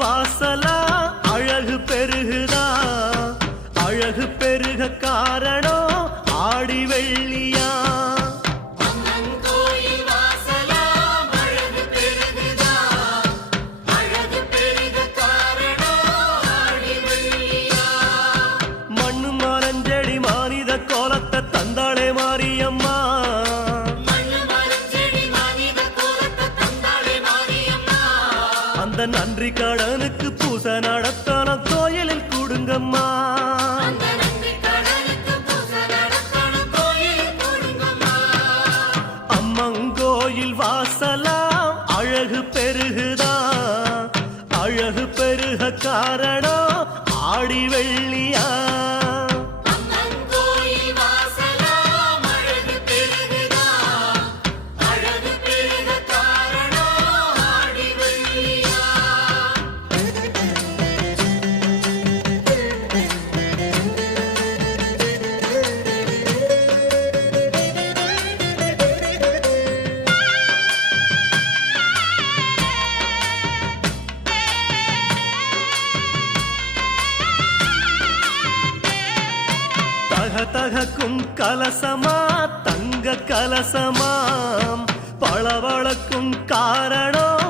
வாசலா அழகு பெருகுதா அழகு பெருக காரணம் ஆடி வெள்ளியா மண்ணு மரஞ்செடி மானித கோலத்தை தந்தாளே மாரியம்மா அந்த நன்றி கடனுக்கு பூசை நடத்தான கோயிலில் கூடுங்கம்மா அம்மங்கோயில் வாசலாம் அழகு பெருகுதா அழகு பெருக காரணம் ஆடி வெள்ளியா தகதகக்கும் கலசமா தங்க கலசமாம் பளபளக்கும் காரணம்